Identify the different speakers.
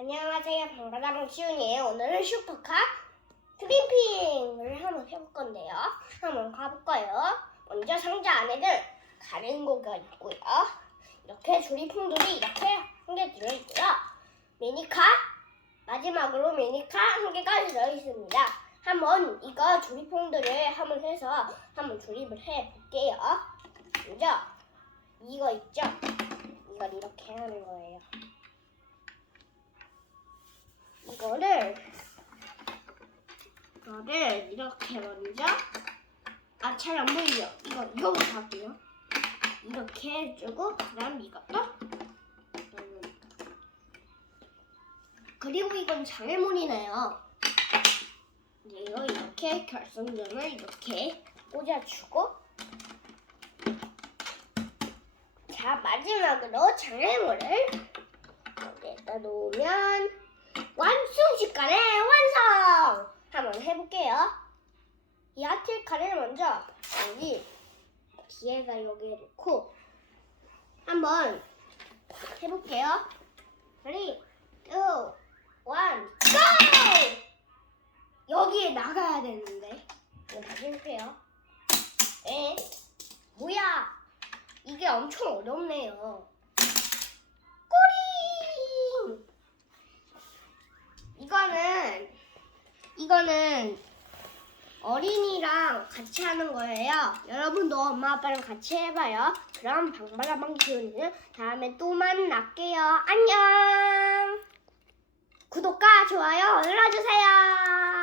Speaker 1: 안녕하세요. 반가다방 시훈이에요. 오늘은 슈퍼카 트림핑을 한번 해볼 건데요. 한번 가볼까요? 먼저 상자 안에는 가린 고가 있고요. 이렇게 조리품들이 이렇게 한 개 들어있고요. 미니카, 마지막으로 미니카 한 개가 들어있습니다. 한번 이거 조리품들을 한번 해서 한번 조립을 해볼게요. 먼저 이거 있죠? 이걸 이렇게 하는 거예요. 이거를 이거를 이렇게 먼저 아 잘 안 보이죠? 이거 이거부터 할게요. 이렇게 해주고 그다음 이것도 음. 그리고 이건 장애물이네요. 이거 이렇게 결승점을 이렇게 꽂아주고 자 마지막으로 장애물을 여기에다 놓으면 완순식간에 완성! 한번 해볼게요. 이 아틀카를 먼저 여기 뒤에다 여기에 놓고 한번 해볼게요. 3, 2, 1, GO! 여기에 나가야 되는데 이거 다시 해볼게요. 에? 뭐야? 이게 엄청 어렵네요. 꼬리! 이거는 이거는 어린이랑 같이 하는 거예요. 여러분도 엄마 아빠랑 같이 해봐요. 그럼 방바라방 키우는 다음에 또 만날게요. 안녕. 구독과 좋아요 눌러주세요.